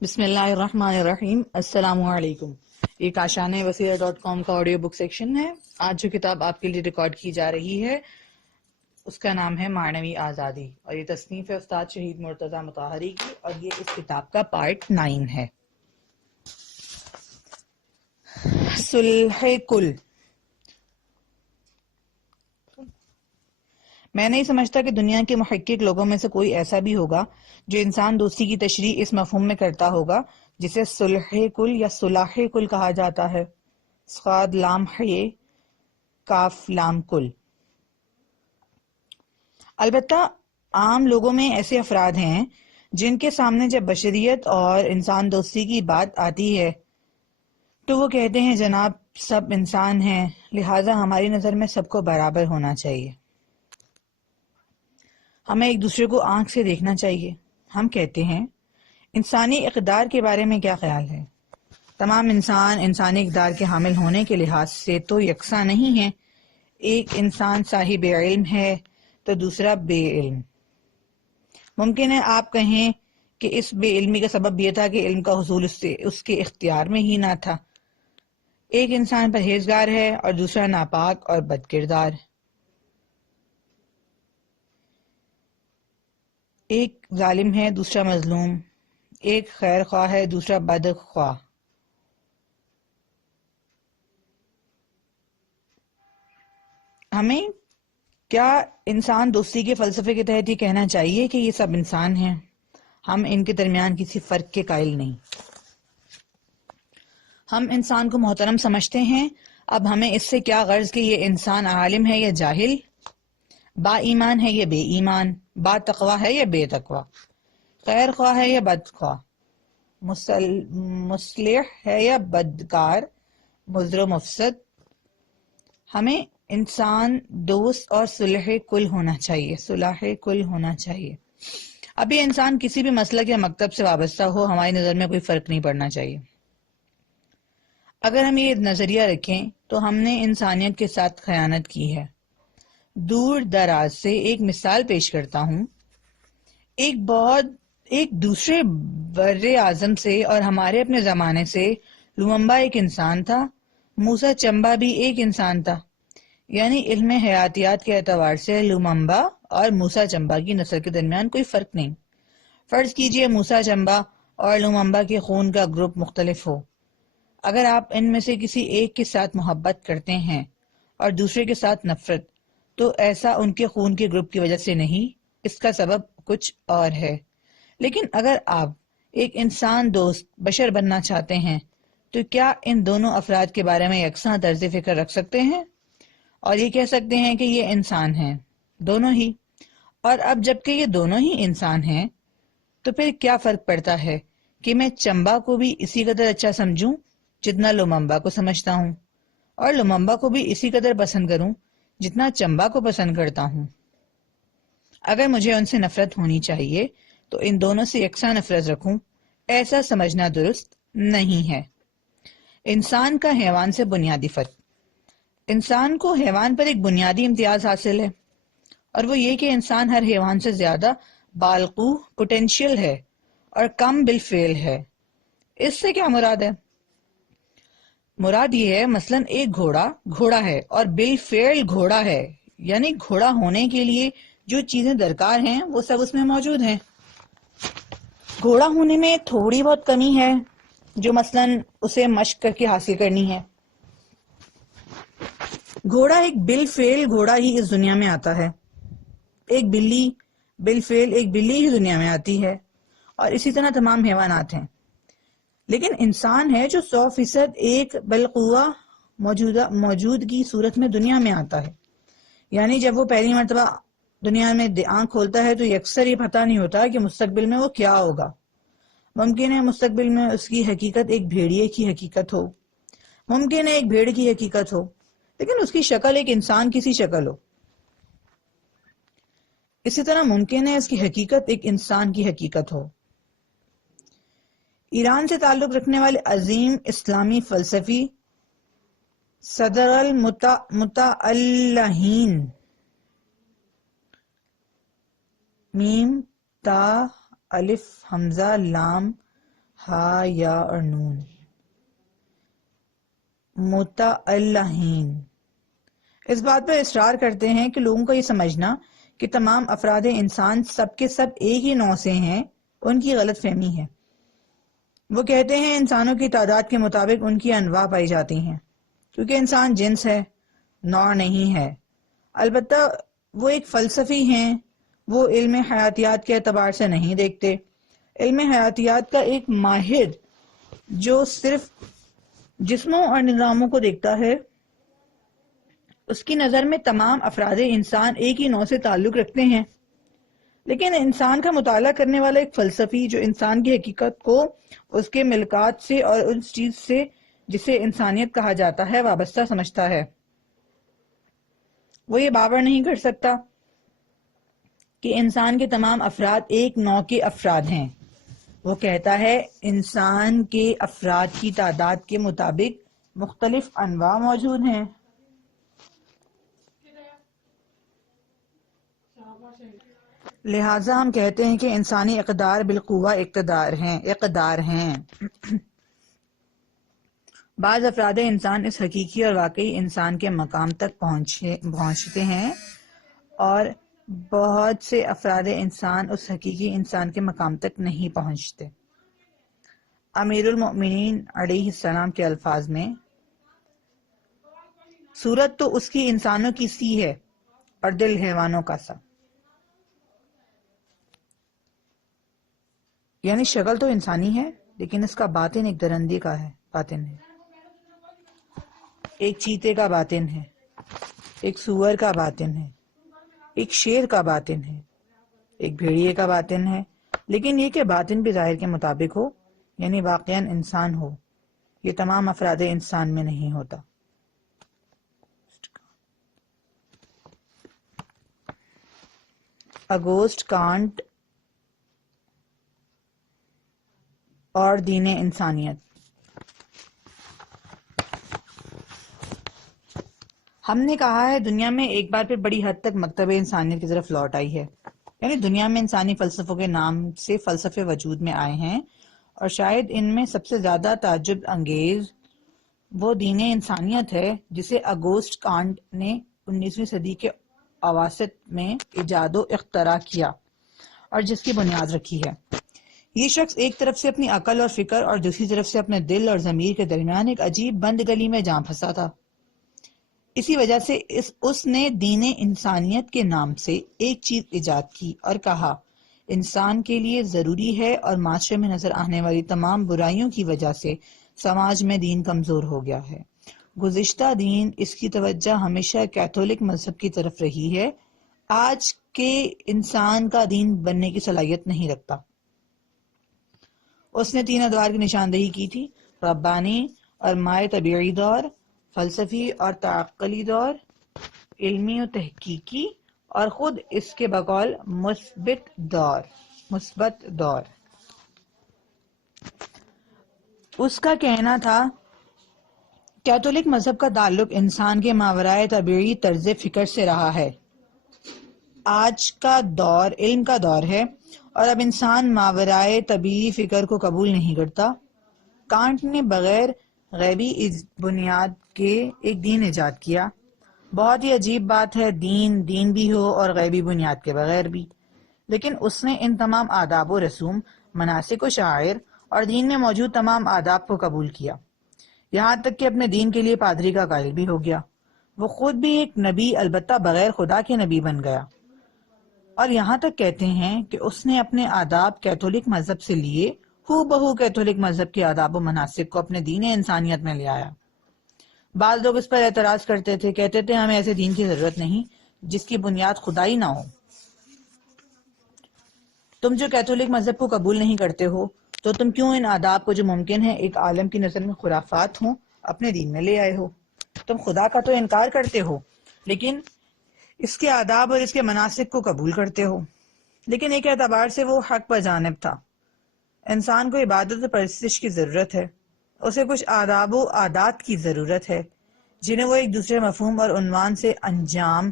بسم اللہ الرحمن الرحیم۔ السلام علیکم۔ یہ کاشان وسیلہ.com کا آڈیو بک سیکشن ہے۔ آج جو کتاب آپ کے لیے ریکارڈ کی جا رہی ہے اس کا نام ہے معنوی آزادی، اور یہ تصنیف ہے استاد شہید مرتضی مطہری کی، اور یہ اس کتاب کا پارٹ 9 ہے۔ صلح کل۔ میں نہیں سمجھتا کہ دنیا کے محقق لوگوں میں سے کوئی ایسا بھی ہوگا جو انسان دوستی کی تشریح اس مفہوم میں کرتا ہوگا جسے صلح کل یا صلاح کل کہا جاتا ہے۔ صاد لام ہے کاف لام کل۔ البتہ عام لوگوں میں ایسے افراد ہیں جن کے سامنے جب بشریت اور انسان دوستی کی بات آتی ہے تو وہ کہتے ہیں جناب سب انسان ہیں، لہٰذا ہماری نظر میں سب کو برابر ہونا چاہیے، ہمیں ایک دوسرے کو آنکھ سے دیکھنا چاہیے۔ ہم کہتے ہیں انسانی اقدار کے بارے میں کیا خیال ہے؟ تمام انسان انسانی اقدار کے حامل ہونے کے لحاظ سے تو یکساں نہیں ہیں۔ ایک انسان صاحب علم ہے تو دوسرا بے علم۔ ممکن ہے آپ کہیں کہ اس بے علمی کا سبب یہ تھا کہ علم کا حصول اس کے اختیار میں ہی نہ تھا۔ ایک انسان پرہیزگار ہے اور دوسرا ناپاک اور بد کردار۔ ایک ظالم ہے دوسرا مظلوم، ایک خیر خواہ ہے دوسرا بد خواہ۔ ہمیں کیا انسان دوستی کے فلسفے کے تحت یہ کہنا چاہیے کہ یہ سب انسان ہیں، ہم ان کے درمیان کسی فرق کے قائل نہیں؟ ہم انسان کو محترم سمجھتے ہیں، اب ہمیں اس سے کیا غرض کہ یہ انسان عالم ہے یا جاہل، با ایمان ہے یا بے ایمان، با تقوی ہے یا بے تقوی، خیر خواہ ہے یا بد خواہ، مصلح ہے یا بدکار، مضر و مفسد۔ ہمیں انسان دوست اور صلح کل ہونا چاہیے، صلح کل ہونا چاہیے۔ اب یہ انسان کسی بھی مسلک یا مکتب سے وابستہ ہو، ہماری نظر میں کوئی فرق نہیں پڑنا چاہیے۔ اگر ہم یہ نظریہ رکھیں تو ہم نے انسانیت کے ساتھ خیانت کی ہے۔ دور دراز سے ایک مثال پیش کرتا ہوں۔ ایک دوسرے بر اعظم سے اور ہمارے اپنے زمانے سے لومبا ایک انسان تھا، موسیٰ چمبا بھی ایک انسان تھا، یعنی علم حیاتیات کے اعتبار سے لومبا اور موسیٰ چمبا کی نسل کے درمیان کوئی فرق نہیں۔ فرض کیجئے موسیٰ چمبا اور لومبا کے خون کا گروپ مختلف ہو۔ اگر آپ ان میں سے کسی ایک کے ساتھ محبت کرتے ہیں اور دوسرے کے ساتھ نفرت، تو ایسا ان کے خون کے گروپ کی وجہ سے نہیں، اس کا سبب کچھ اور ہے۔ لیکن اگر آپ ایک انسان دوست بشر بننا چاہتے ہیں تو کیا ان دونوں افراد کے بارے میں یکساں طرز فکر رکھ سکتے ہیں اور یہ کہہ سکتے ہیں کہ یہ انسان ہیں دونوں ہی؟ اور اب جب کہ یہ دونوں ہی انسان ہیں تو پھر کیا فرق پڑتا ہے کہ میں چمبا کو بھی اسی قدر اچھا سمجھوں جتنا لومبا کو سمجھتا ہوں، اور لومبا کو بھی اسی قدر پسند کروں جتنا چمبا کو پسند کرتا ہوں؟ اگر مجھے ان سے نفرت ہونی چاہیے تو ان دونوں سے یکساں نفرت رکھوں، ایسا سمجھنا درست نہیں ہے۔ انسان کا حیوان سے بنیادی فرق۔ انسان کو حیوان پر ایک بنیادی امتیاز حاصل ہے، اور وہ یہ کہ انسان ہر حیوان سے زیادہ بالقوہ پوٹینشیل ہے اور کم بالفعل ہے۔ اس سے کیا مراد ہے؟ مراد یہ ہے مثلا ایک گھوڑا ہے اور بالفعل گھوڑا ہے، یعنی گھوڑا ہونے کے لیے جو چیزیں درکار ہیں وہ سب اس میں موجود ہیں۔ گھوڑا ہونے میں تھوڑی بہت کمی ہے جو مثلا اسے مشق کر کے حاصل کرنی ہے۔ گھوڑا ایک بالفعل گھوڑا ہی اس دنیا میں آتا ہے، ایک بلی بالفعل ایک بلی ہی دنیا میں آتی ہے، اور اسی طرح تمام حیوانات ہیں۔ لیکن انسان ہے جو 100% ایک بالقوہ موجود کی صورت میں دنیا میں آتا ہے، یعنی جب وہ پہلی مرتبہ دنیا میں آنکھ کھولتا ہے تو اکثر یہ پتہ نہیں ہوتا کہ مستقبل میں وہ کیا ہوگا۔ ممکن ہے مستقبل میں اس کی حقیقت ایک بھیڑیے کی حقیقت ہو، ممکن ہے ایک بھیڑ کی حقیقت ہو، لیکن اس کی شکل ایک انسان کی سی شکل ہو۔ اسی طرح ممکن ہے اس کی حقیقت ایک انسان کی حقیقت ہو۔ ایران سے تعلق رکھنے والے عظیم اسلامی فلسفی صدر المتعلہین میم تا الف حمزہ لام ہا یا اور نون، متعلہین، اس بات پر اصرار کرتے ہیں کہ لوگوں کو یہ سمجھنا کہ تمام افراد انسان سب کے سب ایک ہی نوع سے ہیں، ان کی غلط فہمی ہے۔ وہ کہتے ہیں انسانوں کی تعداد کے مطابق ان کی انواع پائی جاتی ہیں، کیونکہ انسان جنس ہے، نوع نہیں ہے۔ البتہ وہ ایک فلسفی ہیں، وہ علم حیاتیات کے اعتبار سے نہیں دیکھتے۔ علم حیاتیات کا ایک ماہر جو صرف جسموں اور نظاموں کو دیکھتا ہے، اس کی نظر میں تمام افراد انسان ایک ہی نوع سے تعلق رکھتے ہیں۔ لیکن انسان کا مطالعہ کرنے والا ایک فلسفی جو انسان کی حقیقت کو اس کے ملکات سے اور اس چیز سے جسے انسانیت کہا جاتا ہے وابستہ سمجھتا ہے، وہ یہ باور نہیں کر سکتا کہ انسان کے تمام افراد ایک نوع کے افراد ہیں۔ وہ کہتا ہے انسان کے افراد کی تعداد کے مطابق مختلف انواع موجود ہیں۔ لہٰذا ہم کہتے ہیں کہ انسانی اقدار بالقوہ اقدار ہیں۔ بعض افراد انسان اس حقیقی اور واقعی انسان کے مقام تک پہنچتے ہیں، اور بہت سے افراد انسان اس حقیقی انسان کے مقام تک نہیں پہنچتے۔ امیر المؤمنین علیہ السلام کے الفاظ میں، صورت تو اس کی انسانوں کی سی ہے اور دل حیوانوں کا سا، یعنی شکل تو انسانی ہے لیکن اس کا باطن ایک درندے کا باطن ہے، ایک چیتے کا باطن ہے، ایک سور کا باطن ہے، ایک شیر کا باطن ہے، ایک بھیڑیے کا باطن ہے۔ لیکن یہ کہ باطن بھی ظاہر کے مطابق ہو، یعنی واقعاً انسان ہو، یہ تمام افراد انسان میں نہیں ہوتا۔ اگوسٹ کانٹ اور دین انسانیت۔ ہم نے کہا ہے دنیا میں ایک بار پھر بڑی حد تک مکتب انسانیت کی طرف لوٹ آئی ہے، یعنی دنیا میں انسانی فلسفوں کے نام سے فلسفے وجود میں آئے ہیں، اور شاید ان میں سب سے زیادہ تعجب انگیز وہ دین انسانیت ہے جسے اگوسٹ کانٹ نے 19ویں صدی کے اواسط میں ایجاد و اختراع کیا اور جس کی بنیاد رکھی ہے۔ یہ شخص ایک طرف سے اپنی عقل اور فکر اور دوسری طرف سے اپنے دل اور ضمیر کے درمیان ایک عجیب بند گلی میں جا پھنسا تھا۔ اسی وجہ سے اس نے دین انسانیت کے نام سے ایک چیز ایجاد کی اور کہا انسان کے لیے ضروری ہے، اور معاشرے میں نظر آنے والی تمام برائیوں کی وجہ سے سماج میں دین کمزور ہو گیا ہے۔ گزشتہ دین اس کی توجہ ہمیشہ کیتھولک مذہب کی طرف رہی ہے، آج کے انسان کا دین بننے کی صلاحیت نہیں رکھتا۔ اس نے 3 ادوار کی نشاندہی کی تھی: ربانی اور مائع طبیعی دور، فلسفی اور تعقلی دور، علمی و تحقیقی، اور خود اس کے بقول مثبت دور۔ اس کا کہنا تھا کیتھولک مذہب کا تعلق انسان کے ماورائے طبیعی طرز فکر سے رہا ہے، آج کا دور علم کا دور ہے، اور اب انسان ماورائے طبیعی فکر کو قبول نہیں کرتا۔ کانٹ نے بغیر غیبی بنیاد کے ایک دین ایجاد کیا۔ بہت ہی عجیب بات ہے، دین بھی ہو اور غیبی بنیاد کے بغیر بھی، لیکن اس نے ان تمام آداب و رسوم، مناسک و شعائر اور دین میں موجود تمام آداب کو قبول کیا، یہاں تک کہ اپنے دین کے لیے پادری کا قائل بھی ہو گیا۔ وہ خود بھی ایک نبی، البتہ بغیر خدا کے نبی بن گیا، اور یہاں تک کہتے ہیں کہ اس نے اپنے آداب کیتھولک مذہب سے لیے، ہو بہو کیتھولک مذہب کے آداب و مناسک کو اپنے دین انسانیت میں لے آیا۔ بعض لوگ اس پر اعتراض کرتے تھے، کہتے تھے ہمیں ایسے دین کی ضرورت نہیں جس کی بنیاد خدائی نہ ہو۔ تم جو کیتھولک مذہب کو قبول نہیں کرتے ہو تو تم کیوں ان آداب کو جو ممکن ہے ایک عالم کی نظر میں خرافات ہوں اپنے دین میں لے آئے ہو؟ تم خدا کا تو انکار کرتے ہو لیکن اس کے آداب اور اس کے مناسک کو قبول کرتے ہو۔ لیکن ایک اعتبار سے وہ حق بجانب تھا۔ انسان کو عبادت و پرستش کی ضرورت ہے، اسے کچھ آداب و عادات کی ضرورت ہے جنہیں وہ ایک دوسرے مفہوم اور عنوان سے انجام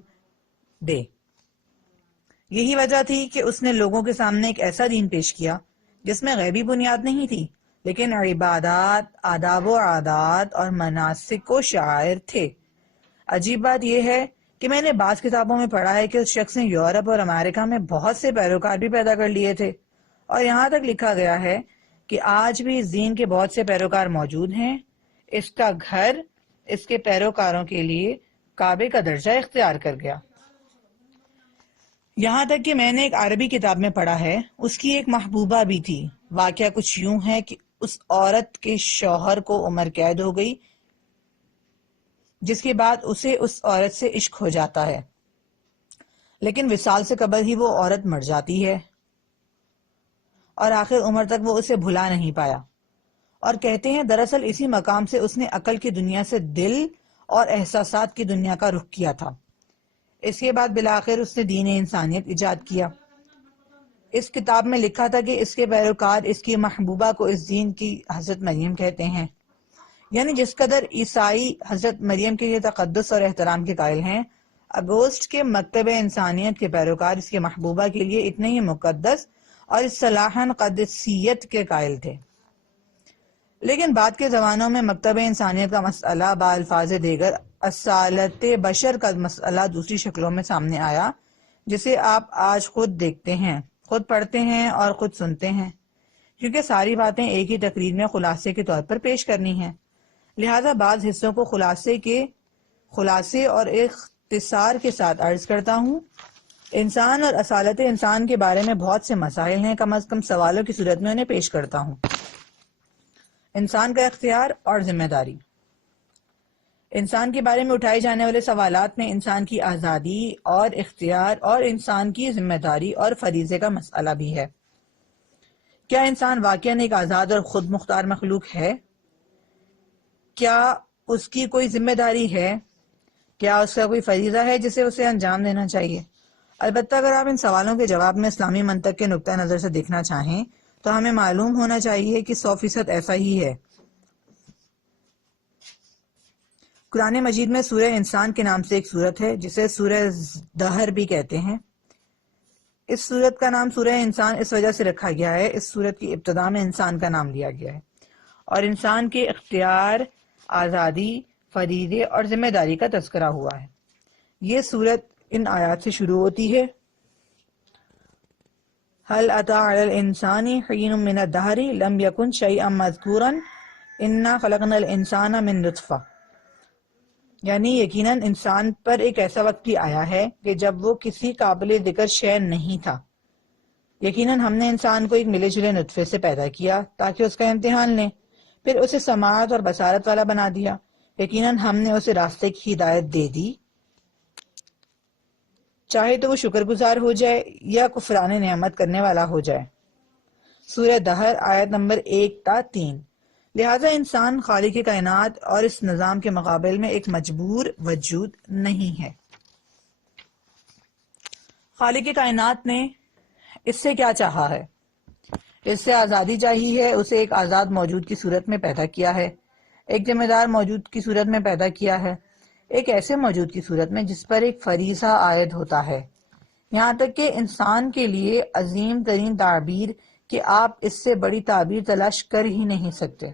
دے۔ یہی وجہ تھی کہ اس نے لوگوں کے سامنے ایک ایسا دین پیش کیا جس میں غیبی بنیاد نہیں تھی، لیکن عبادات، آداب و عادات اور مناسک و شعائر تھے۔ عجیب بات یہ ہے کہ میں نے بعض کتابوں میں پڑھا ہے کہ اس شخص نے یورپ اور امریکہ میں بہت سے پیروکار بھی پیدا کر لیے تھے، اور یہاں تک لکھا گیا ہے کہ آج بھی اس دین کے بہت سے پیروکار موجود ہیں۔ اس کا گھر اس کے پیروکاروں کے لیے کعبے کا درجہ اختیار کر گیا۔ یہاں تک کہ میں نے ایک عربی کتاب میں پڑھا ہے، اس کی ایک محبوبہ بھی تھی۔ واقعہ کچھ یوں ہے کہ اس عورت کے شوہر کو عمر قید ہو گئی، جس کے بعد اسے اس عورت سے عشق ہو جاتا ہے، لیکن وصال سے قبل ہی وہ عورت مر جاتی ہے، اور آخر عمر تک وہ اسے بھلا نہیں پایا، اور کہتے ہیں دراصل اسی مقام سے اس نے عقل کی دنیا سے دل اور احساسات کی دنیا کا رخ کیا تھا۔ اس کے بعد بالآخر اس نے دین انسانیت ایجاد کیا۔ اس کتاب میں لکھا تھا کہ اس کے پیروکار اس کی محبوبہ کو اس دین کی حضرت مریم کہتے ہیں، یعنی جس قدر عیسائی حضرت مریم کے لیے تقدس اور احترام کے قائل ہیں، اگوسٹ کے مکتب انسانیت کے پیروکار اس کے محبوبہ کے لیے اتنے ہی مقدس اور اصطلاحاً قدسیت کے قائل تھے۔ لیکن بعد کے زمانوں میں مکتب انسانیت کا مسئلہ بالفاظ دیگر اصالت بشر کا مسئلہ دوسری شکلوں میں سامنے آیا، جسے آپ آج خود دیکھتے ہیں، خود پڑھتے ہیں اور خود سنتے ہیں، کیونکہ ساری باتیں ایک ہی تقریر میں خلاصے کے طور پر پیش کرنی ہیں۔ لہذا بعض حصوں کو خلاصے اور اختصار کے ساتھ عرض کرتا ہوں۔ انسان اور اصالت انسان کے بارے میں بہت سے مسائل ہیں، کم از کم سوالوں کی صورت میں انہیں پیش کرتا ہوں۔ انسان کا اختیار اور ذمہ داری۔ انسان کے بارے میں اٹھائے جانے والے سوالات میں انسان کی آزادی اور اختیار اور انسان کی ذمہ داری اور فریضے کا مسئلہ بھی ہے۔ کیا انسان واقعاً ایک آزاد اور خود مختار مخلوق ہے؟ کیا اس کی کوئی ذمہ داری ہے؟ کیا اس کا کوئی فریضہ ہے جسے اسے انجام دینا چاہیے؟ البتہ اگر آپ ان سوالوں کے جواب میں اسلامی منطق کے نقطہ نظر سے دیکھنا چاہیں تو ہمیں معلوم ہونا چاہیے کہ 100% ایسا ہی ہے۔ قرآن مجید میں سورہ انسان کے نام سے ایک سورت ہے جسے سورہ دہر بھی کہتے ہیں۔ اس سورت کا نام سورہ انسان اس وجہ سے رکھا گیا ہے، اس سورت کی ابتدا میں انسان کا نام لیا گیا ہے، اور انسان کے اختیار، آزادی، فریضے اور ذمہ داری کا تذکرہ ہوا ہے۔ یہ سورت ان آیات سے شروع ہوتی ہے: هل أتى على الإنسان حين من الدهر لم يكن شيئا مذكورا إنا خلقنا الإنسان من نطفة، یعنی یقیناً انسان پر ایک ایسا وقت بھی آیا ہے کہ جب وہ کسی قابل ذکر شے نہیں تھا۔ یقیناً ہم نے انسان کو ایک ملے جلے نطفے سے پیدا کیا تاکہ اس کا امتحان لیں، پھر اسے سماعت اور بصارت والا بنا دیا۔ یقیناً ہم نے اسے راستے کی ہدایت دے دی، چاہے تو وہ شکر گزار ہو جائے یا کفران نعمت کرنے والا ہو جائے۔ سورہ دہر آیت نمبر 1 تا 3۔ لہذا انسان خالق کائنات اور اس نظام کے مقابل میں ایک مجبور وجود نہیں ہے۔ خالق کائنات نے اس سے کیا چاہا ہے؟ اس سے آزادی چاہی ہے، اسے ایک آزاد موجود کی صورت میں پیدا کیا ہے، ایک ذمہ دار موجود کی صورت میں پیدا کیا ہے، ایک ایسے موجود کی صورت میں جس پر ایک فریضہ عائد ہوتا ہے، یہاں تک کہ انسان کے لیے عظیم ترین تعبیر کہ آپ اس سے بڑی تعبیر تلاش کر ہی نہیں سکتے،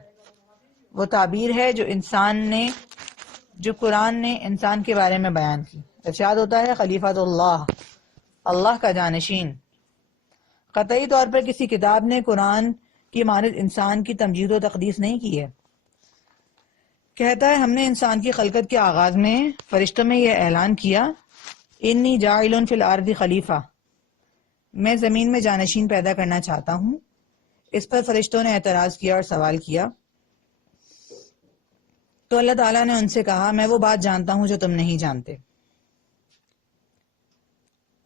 وہ تعبیر ہے جو قرآن نے انسان کے بارے میں بیان کی۔ ارشاد ہوتا ہے خلیفۃ اللہ کا جانشین۔ قطعی طور پر کسی کتاب نے قرآن کی مانند انسان کی تمجید و تقدیس نہیں کی ہے۔ کہتا ہے ہم نے انسان کی خلقت کے آغاز میں فرشتوں میں یہ اعلان کیا، انی جاعل فی الارض خلیفہ، میں زمین میں جانشین پیدا کرنا چاہتا ہوں۔ اس پر فرشتوں نے اعتراض کیا اور سوال کیا، تو اللہ تعالیٰ نے ان سے کہا میں وہ بات جانتا ہوں جو تم نہیں جانتے۔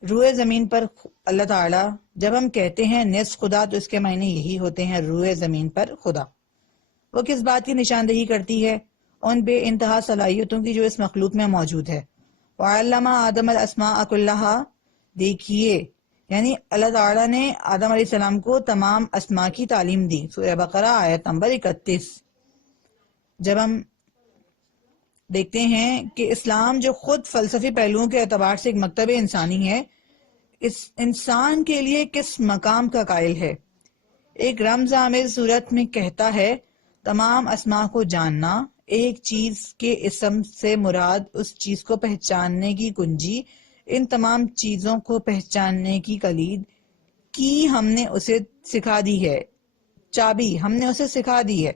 روئے زمین پر اللہ تعالیٰ، جب ہم کہتے ہیں نصف خدا تو اس کے معنی یہی ہوتے ہیں روئے زمین پر خدا۔ وہ کس بات کی نشاندہی کرتی ہے؟ ان بے انتہا صلاحیتوں کی جو اس مخلوق میں موجود ہے۔ وَعَلَّمَ آدَمَ الْأَسْمَاءَ كُلَّهَا، دیکھیے یعنی اللہ تعالیٰ نے آدم علیہ السلام کو تمام اسماء کی تعلیم دی۔ سورہ بقرہ آیت نمبر 31۔ جب ہم دیکھتے ہیں کہ اسلام جو خود فلسفی پہلوؤں کے اعتبار سے ایک مکتب انسانی ہے، اس انسان کے لیے کس مقام کا قائل ہے، ایک رمز آمیز صورت میں کہتا ہے تمام اسماء کو جاننا، ایک چیز کے اسم سے مراد اس چیز کو پہچاننے کی کنجی، ان تمام چیزوں کو پہچاننے کی کلید کی ہم نے اسے سکھا دی ہے، چابی ہم نے اسے سکھا دی ہے۔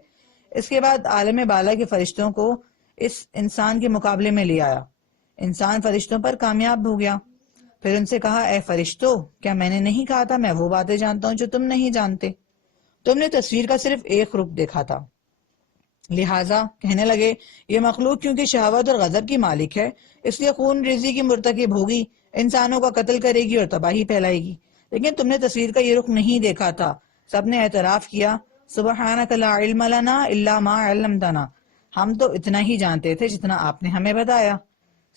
اس کے بعد عالم بالا کے فرشتوں کو اس انسان کے مقابلے میں لے آیا۔ انسان فرشتوں پر کامیاب ہو گیا۔ پھر ان سے کہا اے فرشتوں، کیا میں نے نہیں کہا تھا میں وہ باتیں جانتا ہوں جو تم نہیں جانتے؟ تم نے تصویر کا صرف ایک رخ دیکھا تھا۔ لہٰذا کہنے لگے یہ مخلوق کیونکہ شہوت اور غضب کی مالک ہے، اس لیے خون ریزی کی مرتکب ہوگی، انسانوں کا قتل کرے گی اور تباہی پھیلائے گی۔ لیکن تم نے تصویر کا یہ رخ نہیں دیکھا تھا۔ سب نے اعتراف کیا سبحانک لا علم لنا الا ما علمتنا، ہم تو اتنا ہی جانتے تھے جتنا آپ نے ہمیں بتایا۔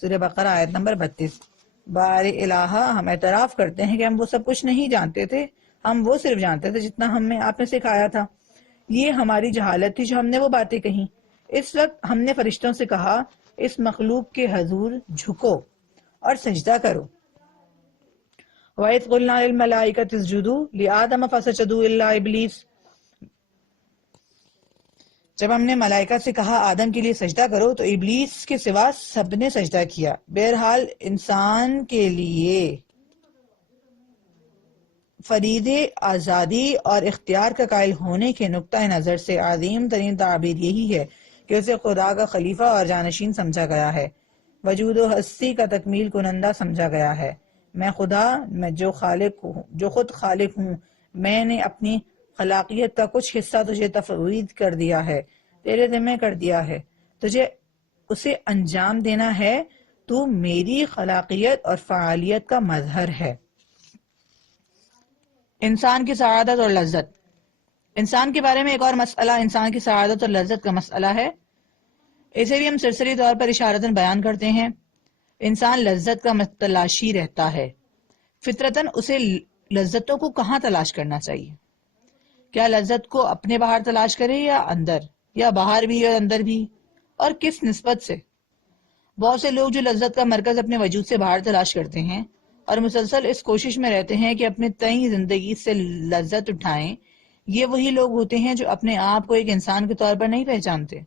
سورہ بقرہ آیت نمبر 32۔ بار الہ، ہم اعتراف کرتے ہیں کہ ہم وہ سب کچھ نہیں جانتے تھے، ہم وہ صرف جانتے تھے جتنا ہمیں آپ نے سکھایا تھا۔ یہ ہماری جہالت تھی جو ہم نے وہ باتیں کہیں۔ اس وقت ہم نے فرشتوں سے کہا اس مخلوق کے حضور جھکو اور سجدہ کرو۔ وَإِذْ قُلْنَا لِلْمَلَائِكَةِ اسْجُدُوا لِآدَمَ فَسَجَدُوا إِلَّا إِبْلِيسَ، جب ہم نے ملائکہ سے کہا آدم کے لیے سجدہ کرو تو ابلیس کے سوا سب نے سجدہ کیا۔ بہرحال انسان کے لیے فرید آزادی اور اختیار کا قائل ہونے کے نقطہ نظر سے عظیم ترین تعبیر یہی ہے کہ اسے خدا کا خلیفہ اور جانشین سمجھا گیا ہے، وجود و ہستی کا تکمیل کنندہ سمجھا گیا ہے۔ میں خدا، میں جو خود خالق ہوں، میں نے اپنی خلاقیت کا کچھ حصہ تجھے تفویض کر دیا ہے، تیرے ذمہ کر دیا ہے، تجھے اسے انجام دینا ہے، تو میری خلاقیت اور فعالیت کا مظہر ہے۔ انسان کی سعادت اور لذت۔ انسان کے بارے میں ایک اور مسئلہ انسان کی سعادت اور لذت کا مسئلہ ہے، اسے بھی ہم سرسری طور پر اشارتاً بیان کرتے ہیں۔ انسان لذت کا تلاشی رہتا ہے۔ فطرتاً اسے لذتوں کو کہاں تلاش کرنا چاہیے؟ کیا لذت کو اپنے باہر تلاش کرے یا اندر، یا باہر بھی اور اندر بھی، اور کس نسبت سے؟ بہت سے لوگ جو لذت کا مرکز اپنے وجود سے باہر تلاش کرتے ہیں اور مسلسل اس کوشش میں رہتے ہیں کہ اپنے تئیں زندگی سے لذت اٹھائیں، یہ وہی لوگ ہوتے ہیں جو اپنے آپ کو ایک انسان کے طور پر نہیں پہچانتے،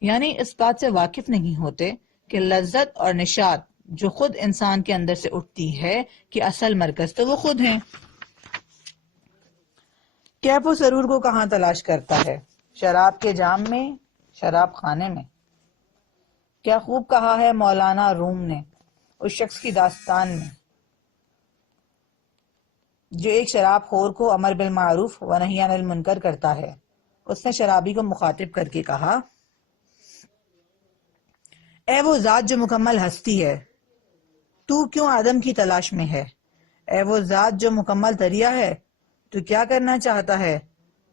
یعنی اس بات سے واقف نہیں ہوتے کہ لذت اور نشاط جو خود انسان کے اندر سے اٹھتی ہے کہ اصل مرکز تو وہ خود ہیں۔ کیف و سرور کو کہاں تلاش کرتا ہے؟ شراب کے جام میں، شراب خانے میں۔ کیا خوب کہا ہے مولانا روم نے اس شخص کی داستان میں جو ایک شراب خور کو امر بالمعروف و نہی عن المنکر کرتا ہے۔ اس نے شرابی کو مخاطب کر کے کہا اے وہ ذات جو مکمل ہستی ہے، تو کیوں آدم کی تلاش میں ہے؟ اے وہ ذات جو مکمل دریا ہے، تو کیا کرنا چاہتا ہے؟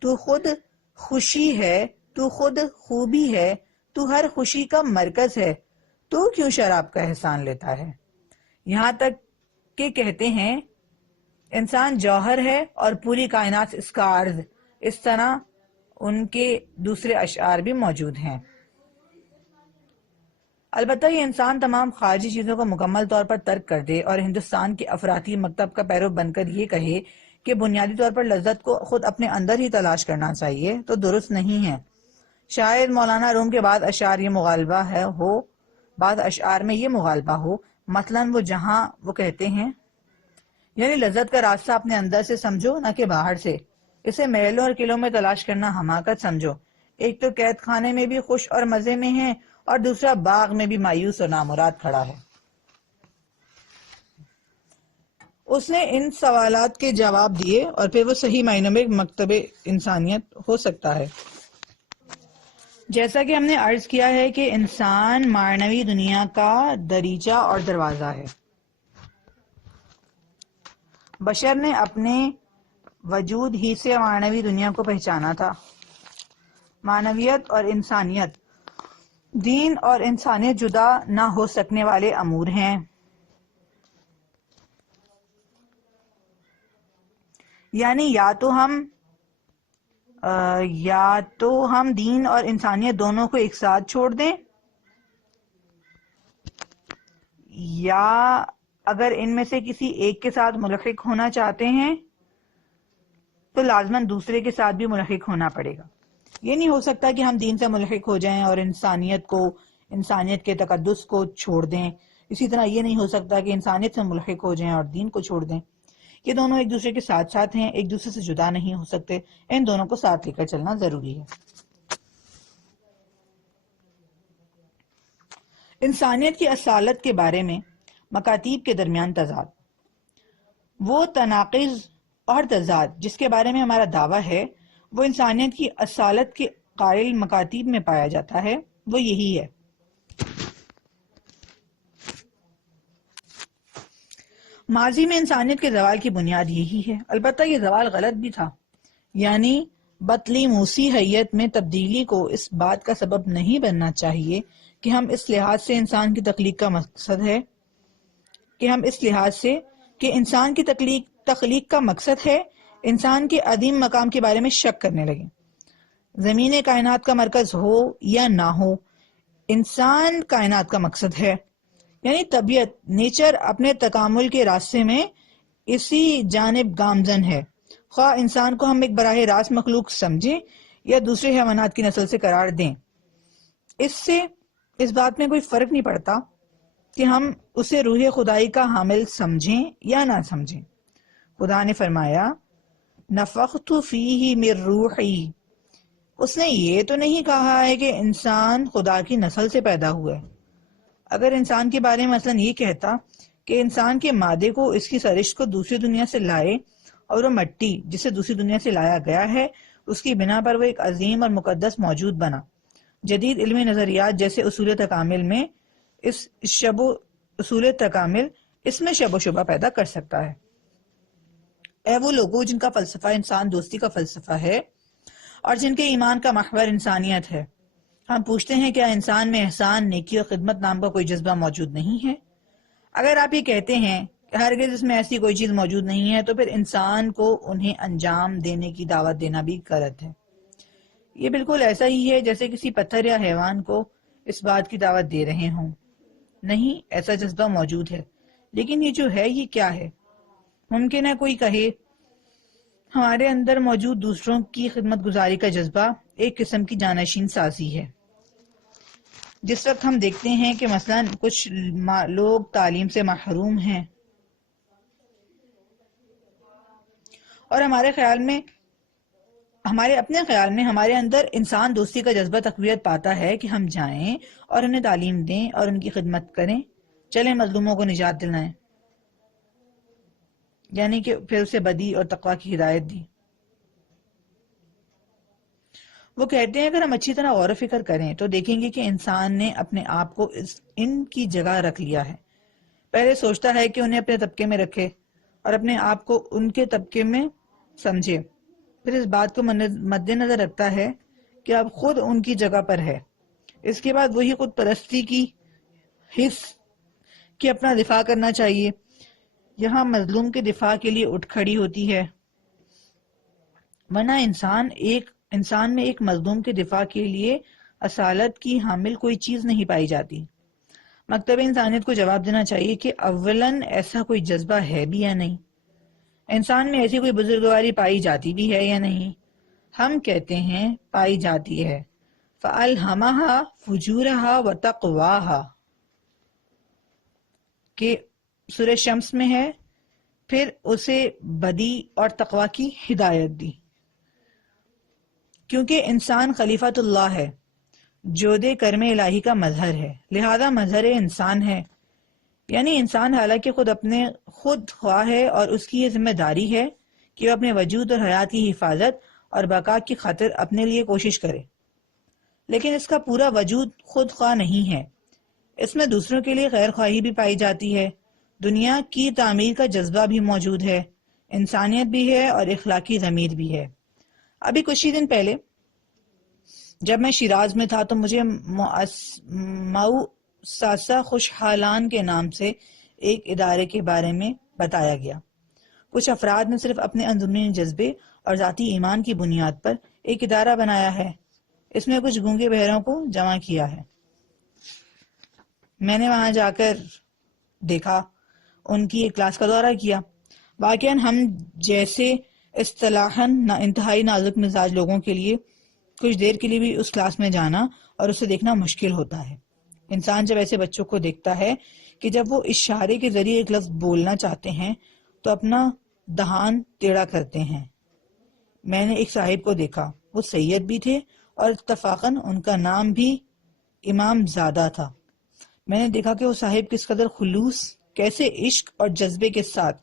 تو خود خوشی ہے، تو خود خوبی ہے، تو ہر خوشی کا مرکز ہے، تو کیوں شراب کا احسان لیتا ہے؟ یہاں تک کہ کہتے ہیں انسان جوہر ہے اور پوری کائنات اس کا عرض۔ اس طرح ان کے دوسرے اشعار بھی موجود ہیں۔ البتہ یہ انسان تمام خارجی چیزوں کو مکمل طور پر ترک کر دے اور ہندوستان کے افراطی مکتب کا پیرو بن کر یہ کہے کہ بنیادی طور پر لذت کو خود اپنے اندر ہی تلاش کرنا چاہیے، تو درست نہیں ہے۔ شاید مولانا روم کے بعد اشعار یہ مغالبہ بعض اشعار میں یہ مغالبہ ہو، مثلاً وہ جہاں وہ کہتے ہیں یعنی لذت کا راستہ اپنے اندر سے سمجھو نہ کہ باہر سے، اسے محلوں اور قلعوں میں تلاش کرنا حماقت سمجھو۔ ایک تو قید خانے میں بھی خوش اور مزے میں ہے اور دوسرا باغ میں بھی مایوس اور نامراد کھڑا ہے۔ اس نے ان سوالات کے جواب دیے اور پھر وہ صحیح معنوں میں مکتب انسانیت ہو سکتا ہے۔ جیسا کہ ہم نے عرض کیا ہے کہ انسان معنوی دنیا کا دریچہ اور دروازہ ہے۔ بشر نے اپنے وجود ہی سے معنوی دنیا کو پہچانا تھا۔ معنویت اور انسانیت، دین اور انسانیت جدا نہ ہو سکنے والے امور ہیں۔ یعنی یا تو ہم دین اور انسانیت دونوں کو ایک ساتھ چھوڑ دیں، یا اگر ان میں سے کسی ایک کے ساتھ ملحق ہونا چاہتے ہیں تو لازماً دوسرے کے ساتھ بھی ملحق ہونا پڑے گا. یہ نہیں ہو سکتا کہ ہم دین سے ملحق ہو جائیں اور انسانیت کے تقدس کو چھوڑ دیں. اسی طرح یہ نہیں ہو سکتا کہ انسانیت سے ملحق ہو جائیں اور دین کو چھوڑ دیں. یہ دونوں ایک دوسرے کے ساتھ ساتھ ہیں، ایک دوسرے سے جدا نہیں ہو سکتے. ان دونوں کو ساتھ لے کر چلنا ضروری ہے. انسانیت کی اصالت کے بارے میں مکاتیب کے درمیان تضاد. وہ تناقض اور تضاد جس کے بارے میں ہمارا دعویٰ ہے وہ انسانیت کی اصالت کے قائل مکاتیب میں پایا جاتا ہے. وہ یہی ہے: ماضی میں انسانیت کے زوال کی بنیاد یہی ہے. البتہ یہ زوال غلط بھی تھا، یعنی بطلی موسی حیت میں تبدیلی کو اس بات کا سبب نہیں بننا چاہیے کہ ہم اس لحاظ سے انسان کی تخلیق کا مقصد ہے انسان کی تخلیق کا مقصد ہے انسان کے عظیم مقام کے بارے میں شک کرنے لگے. زمین کائنات کا مرکز ہو یا نہ ہو، انسان کائنات کا مقصد ہے. یعنی طبیعت، نیچر اپنے تکامل کے راستے میں اسی جانب گامزن ہے، خواہ انسان کو ہم ایک براہ راست مخلوق سمجھیں یا دوسرے حیوانات کی نسل سے قرار دیں. اس سے اس بات میں کوئی فرق نہیں پڑتا کہ ہم اسے روح خدائی کا حامل سمجھیں یا نہ سمجھیں. خدا نے فرمایا نفخت فیہ من روحی. اس نے یہ تو نہیں کہا ہے کہ انسان خدا کی نسل سے پیدا ہوا ہے. اگر انسان کے بارے میں مثلا یہ کہتا کہ انسان کے مادے کو، اس کی سرشت کو دوسری دنیا سے لائے اور وہ مٹی جسے دوسری دنیا سے لایا گیا ہے اس کی بنا پر وہ ایک عظیم اور مقدس موجود بنا، جدید علمی نظریات جیسے اصول تکامل میں اس میں شب و شبہ پیدا کر سکتا ہے. اے وہ لوگوں جن کا فلسفہ انسان دوستی کا فلسفہ ہے اور جن کے ایمان کا محور انسانیت ہے، ہم پوچھتے ہیں کیا انسان میں احسان، نیکی اور خدمت نام کا کوئی جذبہ موجود نہیں ہے؟ اگر آپ یہ کہتے ہیں کہ ہرگز اس میں ایسی کوئی چیز موجود نہیں ہے تو پھر انسان کو انہیں انجام دینے کی دعوت دینا بھی غلط ہے. یہ بالکل ایسا ہی ہے جیسے کسی پتھر یا حیوان کو اس بات کی دعوت دے رہے ہوں. نہیں، ایسا جذبہ موجود ہے، لیکن یہ جو ہے یہ کیا ہے؟ ممکن ہے کوئی کہے ہمارے اندر موجود دوسروں کی خدمت گزاری کا جذبہ ایک قسم کی جانشین سازی ہے. جس وقت ہم دیکھتے ہیں کہ مثلا کچھ لوگ تعلیم سے محروم ہیں اور ہمارے اپنے خیال میں ہمارے اندر انسان دوستی کا جذبہ تقویت پاتا ہے کہ ہم جائیں اور انہیں تعلیم دیں اور ان کی خدمت کریں، چلیں مظلوموں کو نجات دلائیں، یعنی کہ پھر اسے بدی اور تقوی کی ہدایت دی. وہ کہتے ہیں اگر ہم اچھی طرح غور و فکر کریں تو دیکھیں گے کہ انسان نے اپنے آپ کو ان کی جگہ رکھ لیا ہے. پہلے سوچتا ہے کہ انہیں اپنے طبقے میں رکھے اور اپنے آپ کو ان کے طبقے میں سمجھے، پھر اس بات کو مد نظر رکھتا ہے کہ اب خود ان کی جگہ پر ہے. اس کے بعد وہی خود پرستی کی حس کہ اپنا دفاع کرنا چاہیے یہاں مظلوم کے دفاع کے لیے اٹھ کھڑی ہوتی ہے، ورنہ انسان میں ایک مظلوم کے دفاع کے لیے اصالت کی حامل کوئی چیز نہیں پائی جاتی. مکتب انسانیت کو جواب دینا چاہیے کہ اولاً ایسا کوئی جذبہ ہے بھی یا نہیں، انسان میں ایسی کوئی بزرگواری پائی جاتی بھی ہے یا نہیں. ہم کہتے ہیں پائی جاتی ہے. فَأَلْهَمَهَا فُجُورَهَا وَتَقْوَاهَا کہ سورہ شمس میں ہے، پھر اسے بدی اور تقوی کی ہدایت دی. کیونکہ انسان خلیفۃ اللہ ہے، جود کرم الہی کا مظہر ہے، لہذا مظہر انسان ہے. یعنی انسان حالانکہ خود خواہ ہے اور اس کی یہ ذمہ داری ہے کہ وہ اپنے وجود اور حیات کی حفاظت اور بقا کی خاطر اپنے لیے کوشش کرے، لیکن اس کا پورا وجود خود خواہ نہیں ہے. اس میں دوسروں کے لیے خیر خواہی بھی پائی جاتی ہے، دنیا کی تعمیر کا جذبہ بھی موجود ہے، انسانیت بھی ہے اور اخلاقی ضمیر بھی ہے. ابھی کچھ ہی دن پہلے جب میں شیراز میں تھا تو مجھے مؤسسہ خوشحالان کے نام سے ایک ادارے کے بارے میں بتایا گیا. کچھ افراد نے صرف اپنے اندرونی جذبے اور ذاتی ایمان کی بنیاد پر ایک ادارہ بنایا ہے. اس میں کچھ گونگے بہروں کو جمع کیا ہے. میں نے وہاں جا کر دیکھا، ان کی ایک کلاس کا دورہ کیا. واقعاً ہم جیسے اصطلاحاً انتہائی نازک مزاج لوگوں کے لیے کچھ دیر کے لیے بھی اس کلاس میں جانا اور اسے دیکھنا مشکل ہوتا ہے۔ انسان جب ایسے بچوں کو دیکھتا ہے کہ جب وہ اشارے کے ذریعے ایک لفظ بولنا چاہتے ہیں تو اپنا دہان ٹیڑھا کرتے ہیں۔ میں نے ایک صاحب کو دیکھا، وہ سید بھی تھے اور اتفاقاً ان کا نام بھی امام زادہ تھا۔ میں نے دیکھا کہ وہ صاحب کس قدر خلوص، کیسے عشق اور جذبے کے ساتھ،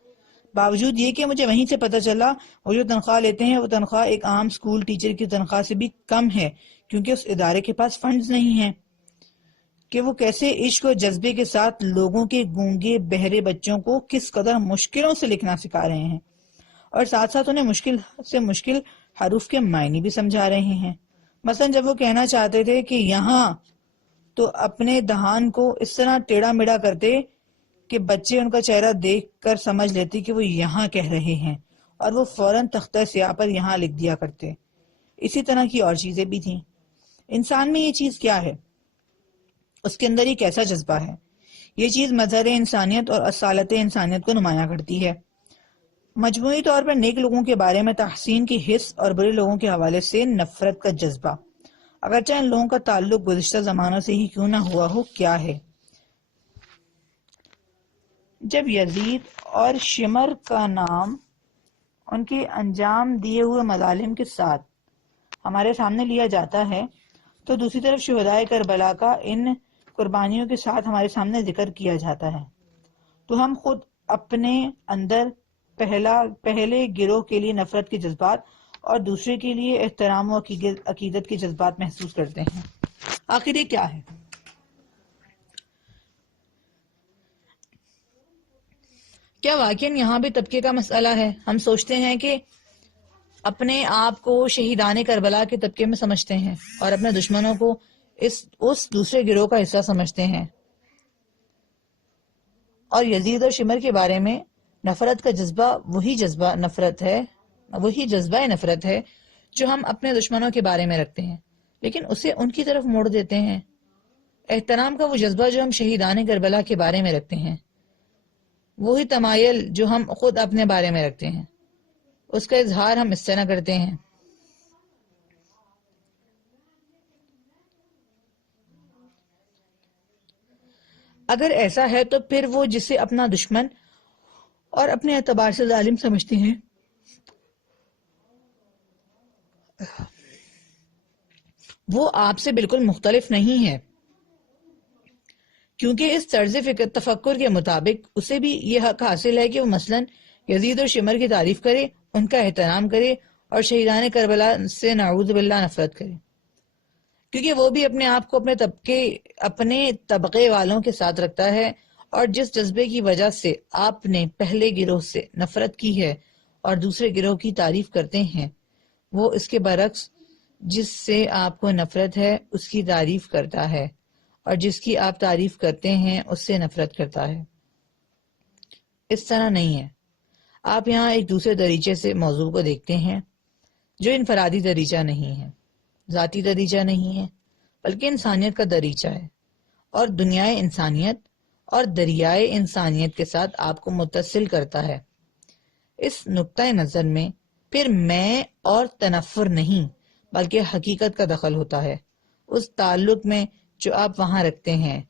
باوجود یہ کہ مجھے وہیں سے پتہ چلا وہ جو تنخواہ لیتے ہیں وہ تنخواہ ایک عام سکول ٹیچر کی تنخواہ سے بھی کم ہے، کیونکہ اس ادارے کے پاس فنڈز نہیں ہیں، کہ وہ کیسے عشق و جذبے کے ساتھ لوگوں کے گونگے بہرے بچوں کو کس قدر مشکلوں سے لکھنا سکھا رہے ہیں، اور ساتھ ساتھ انہیں مشکل سے مشکل حروف کے معنی بھی سمجھا رہے ہیں۔ مثلا جب وہ کہنا چاہتے تھے کہ یہاں، تو اپنے دہان کو اس طرح ٹیڑھا میڑھا کرتے کہ بچے ان کا چہرہ دیکھ کر سمجھ لیتے کہ وہ یہاں کہہ رہے ہیں، اور وہ فوراً تختہ سیاہ پر یہاں لکھ دیا کرتے۔ اسی طرح کی اور چیزیں بھی تھیں۔ انسان میں یہ چیز کیا ہے؟ اس کے اندر یہ کیسا جذبہ ہے؟ یہ چیز مظہر انسانیت اور اصالت انسانیت کو نمایاں کرتی ہے۔ مجموعی طور پر نیک لوگوں کے بارے میں تحسین کی حس اور برے لوگوں کے حوالے سے نفرت کا جذبہ، اگرچہ ان لوگوں کا تعلق گزشتہ زمانوں سے ہی کیوں نہ ہوا ہو، کیا ہے؟ جب یزید اور شمر کا نام ان کے انجام دیے ہوئے مظالم کے ساتھ ہمارے سامنے لیا جاتا ہے تو دوسری طرف شہدائے کربلا کا ان قربانیوں کے ساتھ ہمارے سامنے ذکر کیا جاتا ہے، تو ہم خود اپنے اندر پہلے گروہ کے لیے نفرت کے جذبات اور دوسرے کے لیے احترام و عقیدت کے جذبات محسوس کرتے ہیں۔ آخر یہ کیا ہے؟ کیا واقعاً یہاں بھی طبقے کا مسئلہ ہے؟ ہم سوچتے ہیں کہ اپنے آپ کو شہیدان کربلا کے طبقے میں سمجھتے ہیں اور اپنے دشمنوں کو اس دوسرے گروہ کا حصہ سمجھتے ہیں، اور یزید اور شمر کے بارے میں نفرت کا جذبہ وہی جذبہ نفرت ہے جو ہم اپنے دشمنوں کے بارے میں رکھتے ہیں، لیکن اسے ان کی طرف موڑ دیتے ہیں۔ احترام کا وہ جذبہ جو ہم شہیدان کربلا کے بارے میں رکھتے ہیں، وہی تمایل جو ہم خود اپنے بارے میں رکھتے ہیں، اس کا اظہار ہم اس طرح کرتے ہیں۔ اگر ایسا ہے تو پھر وہ جسے اپنا دشمن اور اپنے اعتبار سے ظالم سمجھتے ہیں، وہ آپ سے بالکل مختلف نہیں ہے، کیونکہ اس طرز تفکر کے مطابق اسے بھی یہ حق حاصل ہے کہ وہ مثلا یزید اور شمر کی تعریف کرے، ان کا احترام کرے اور شہیدان کربلا سے نعوذ باللہ نفرت کرے، کیونکہ وہ بھی اپنے آپ کو اپنے طبقے والوں کے ساتھ رکھتا ہے، اور جس جذبے کی وجہ سے آپ نے پہلے گروہ سے نفرت کی ہے اور دوسرے گروہ کی تعریف کرتے ہیں، وہ اس کے برعکس جس سے آپ کو نفرت ہے اس کی تعریف کرتا ہے، اور جس کی آپ تعریف کرتے ہیں اس سے نفرت کرتا ہے۔ اس طرح نہیں ہے۔ آپ یہاں ایک دوسرے دریچے سے موضوع کو دیکھتے ہیں جو انفرادی دریچہ نہیں ہے، ذاتی دریچہ نہیں ہے، بلکہ انسانیت کا دریچہ ہے، اور دنیائے انسانیت اور دریائے انسانیت کے ساتھ آپ کو متصل کرتا ہے۔ اس نقطۂ نظر میں پھر میں اور تنفر نہیں بلکہ حقیقت کا دخل ہوتا ہے۔ اس تعلق میں جو آپ وہاں رکھتے ہیں،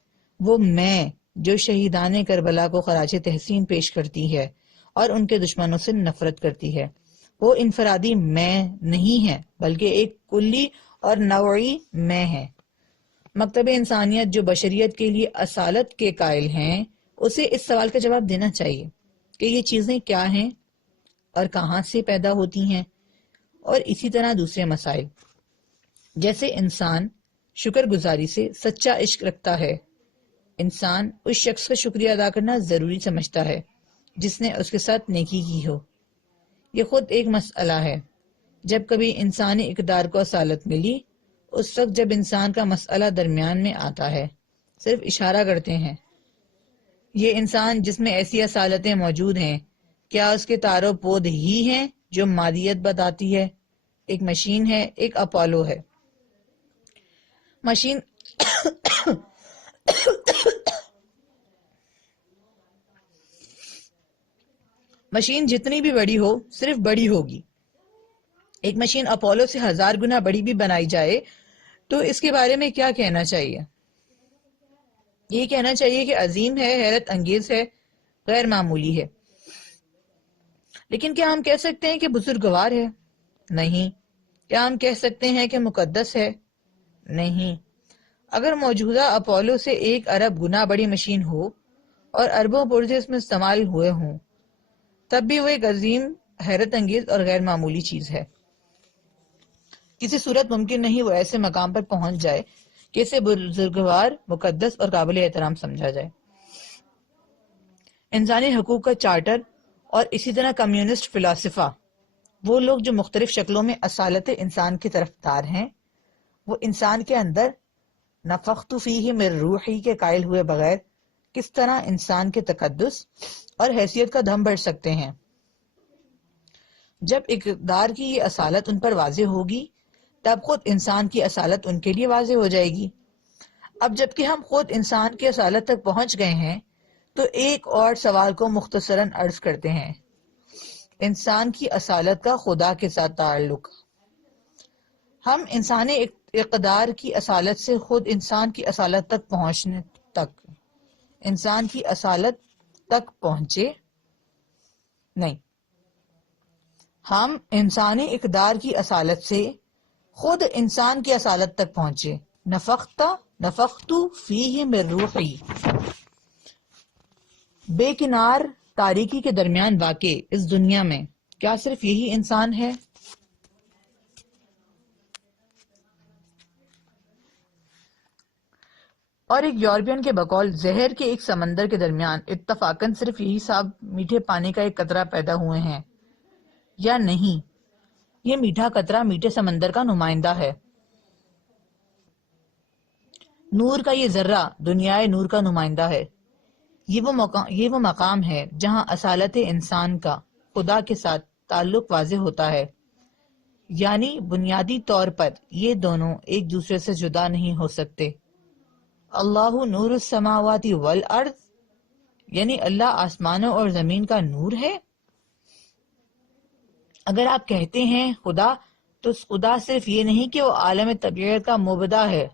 وہ میں جو شہیدان کربلا کو خراج تحسین پیش کرتی ہے اور ان کے دشمنوں سے نفرت کرتی ہے، وہ انفرادی میں نہیں ہے بلکہ ایک کلی اور نوعی میں ہے۔ مکتب انسانیت جو بشریت کے لیے اصالت کے قائل ہیں، اسے اس سوال کا جواب دینا چاہیے کہ یہ چیزیں کیا ہیں اور کہاں سے پیدا ہوتی ہیں، اور اسی طرح دوسرے مسائل جیسے انسان شکر گزاری سے سچا عشق رکھتا ہے، انسان اس شخص کا شکریہ ادا کرنا ضروری سمجھتا ہے جس نے اس کے ساتھ نیکی کی ہو۔ یہ خود ایک مسئلہ ہے۔ جب کبھی انسانی اقدار کو اصالت ملی، اس وقت جب انسان کا مسئلہ درمیان میں آتا ہے، صرف اشارہ کرتے ہیں۔ یہ انسان جس میں ایسی اصالتیں موجود ہیں، کیا اس کے تار و پود ہی ہیں جو مادیت بتاتی ہے؟ ایک مشین ہے، ایک اپولو ہے۔ مشین مشین جتنی بھی بڑی ہو صرف بڑی ہوگی. ایک مشین اپولو سے 1000 گنا بڑی بھی بنائی جائے تو اس کے بارے میں کیا کہنا چاہیے؟ یہ کہنا چاہیے کہ عظیم ہے، حیرت انگیز ہے، غیر معمولی ہے. لیکن کیا ہم کہہ سکتے ہیں کہ بزرگوار ہے؟ نہیں. کیا ہم کہہ سکتے ہیں کہ مقدس ہے؟ نہیں. اگر موجودہ اپولو سے 1 ارب گنا بڑی مشین ہو اور اربوں پرزے اس میں استعمال ہوئے ہوں تب بھی وہ ایک عظیم، حیرت انگیز اور غیر معمولی چیز ہے. کسی صورت ممکن نہیں وہ ایسے مقام پر پہنچ جائے کہ اسے بزرگوار، مقدس اور قابل احترام سمجھا جائے. انسانی حقوق کا چارٹر اور اسی طرح کمیونسٹ فلاسفہ، وہ لوگ جو مختلف شکلوں میں اصالت انسان کی طرفدار ہیں، وہ انسان کے اندر نفخت فیہ من روحی کے قائل ہوئے بغیر کس طرح انسان کے تقدس اور حیثیت کا دم بڑھ سکتے ہیں؟ جب اقدار کی یہ اصالت ان پر واضح ہوگی تب خود انسان کی اصالت ان کے لیے واضح ہو جائے گی. اب جبکہ ہم خود انسان کی اصالت تک پہنچ گئے ہیں تو ایک اور سوال کو مختصراً عرض کرتے ہیں. انسان کی اصالت کا خدا کے ساتھ تعلق. ہم انسانی اقدار کی اصالت سے خود انسان کی اصالت تک پہنچنے تک انسان کی اصالت تک پہنچے نہیں. ہم انسانی اقدار کی اصالت سے خود انسان کی اصالت تک پہنچے. نفخت فیہ من روحی. بے کنار تاریکی کے درمیان واقع اس دنیا میں کیا صرف یہی انسان ہے؟ اور ایک یورپین کے بقول زہر کے ایک سمندر کے درمیان اتفاقاً صرف یہی صاحب میٹھے پانی کا ایک قطرہ پیدا ہوئے ہیں یا نہیں؟ یہ میٹھا قطرہ میٹھے سمندر کا نمائندہ ہے. نور کا یہ ذرہ دنیائے نور کا نمائندہ ہے. یہ وہ مقام ہے جہاں اصالت انسان کا خدا کے ساتھ تعلق واضح ہوتا ہے. یعنی بنیادی طور پر یہ دونوں ایک دوسرے سے جدا نہیں ہو سکتے. اللہ نور السماوات والارض، یعنی اللہ آسمانوں اور زمین کا نور ہے. اگر آپ کہتے ہیں خدا، تو خدا صرف یہ نہیں کہ وہ عالم طبیعت کا مبدع ہے.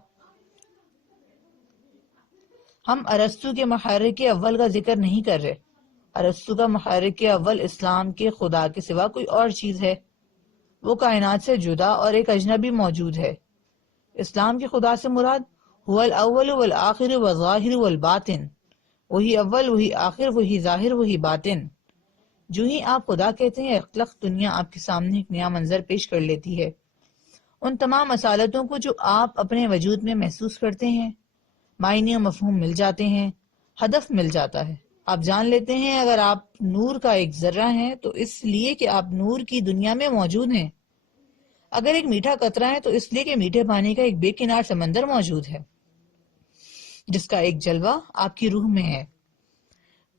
ہم ارسطو کے محرک اول کا ذکر نہیں کر رہے. ارسطو کا محرک اول اسلام کے خدا کے سوا کوئی اور چیز ہے. وہ کائنات سے جدا اور ایک اجنبی موجود ہے. اسلام کے خدا سے مراد هو الاول والآخر والظاہر والباطن. وہی اول، وہی آخر، وہی ظاہر، وہی باطن. جو ہی آپ خدا کہتے ہیں اخلاق دنیا آپ کے سامنے ایک نیا منظر پیش کر لیتی ہے. ان تمام اصالتوں کو جو آپ اپنے وجود میں محسوس کرتے ہیں معنی و مفہوم مل جاتے ہیں، ہدف مل جاتا ہے. آپ جان لیتے ہیں اگر آپ نور کا ایک ذرہ ہیں تو اس لیے کہ آپ نور کی دنیا میں موجود ہیں. اگر ایک میٹھا قطرہ ہے تو اس لیے کہ میٹھے پانی کا ایک بے کنار سمندر موجود ہے جس کا ایک جلوہ آپ کی روح میں ہے.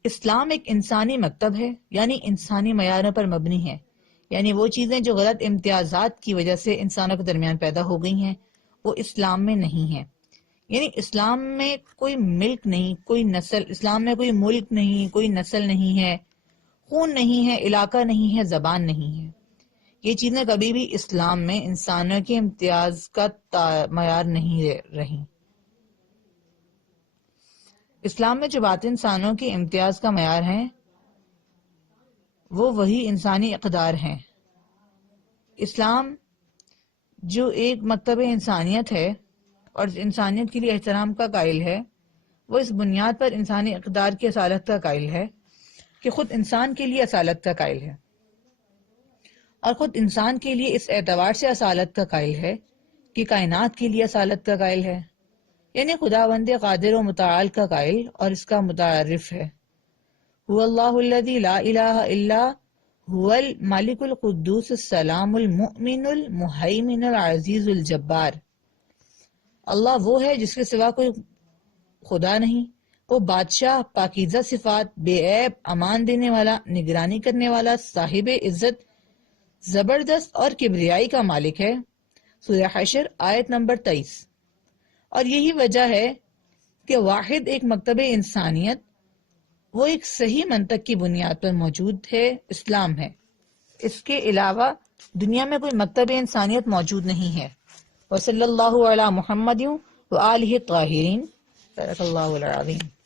اسلام ایک انسانی مکتب ہے، یعنی انسانی معیاروں پر مبنی ہے. یعنی وہ چیزیں جو غلط امتیازات کی وجہ سے انسانوں کے درمیان پیدا ہو گئی ہیں وہ اسلام میں نہیں ہیں. یعنی اسلام میں کوئی ملک نہیں، کوئی نسل، اسلام میں کوئی ملک نہیں، کوئی نسل نہیں ہے، خون نہیں ہے، علاقہ نہیں ہے، زبان نہیں ہے. یہ چیزیں کبھی بھی اسلام میں انسانوں کے امتیاز کا معیار نہیں رہی. اسلام میں جو باتیں انسانوں کے امتیاز کا معیار ہیں وہ وہی انسانی اقدار ہیں. اسلام جو ایک مکتب انسانیت ہے اور انسانیت کے لیے احترام کا قائل ہے، وہ اس بنیاد پر انسانی اقدار کی اصالت کا قائل ہے کہ خود انسان کے لیے اصالت کا قائل ہے، اور خود انسان کے لیے اس اعتبار سے اصالت کا قائل ہے کہ کائنات کے لیے اصالت کا قائل ہے. یعنی خداوند قادر و متعال کا قائل اور اس کا متعارف ہے. هو اللہ الذی لا الہ الا هو الملک القدوس السلام المؤمن المہیمن العزیز الجبار. اللہ وہ ہے جس کے سوا کوئی خدا نہیں. وہ بادشاہ، پاکیزہ صفات، بے عیب، امان دینے والا، نگرانی کرنے والا، صاحب عزت، زبردست اور کبریائی کا مالک ہے. سورہ حشر آیت نمبر 23. اور یہی وجہ ہے کہ واحد ایک مکتب انسانیت وہ ایک صحیح منطق کی بنیاد پر موجود ہے، اسلام ہے۔ اس کے علاوہ دنیا میں کوئی مکتب انسانیت موجود نہیں ہے۔ وصلی اللہ علی محمد وآلہ الطاہرین۔ صدق اللہ العظیم۔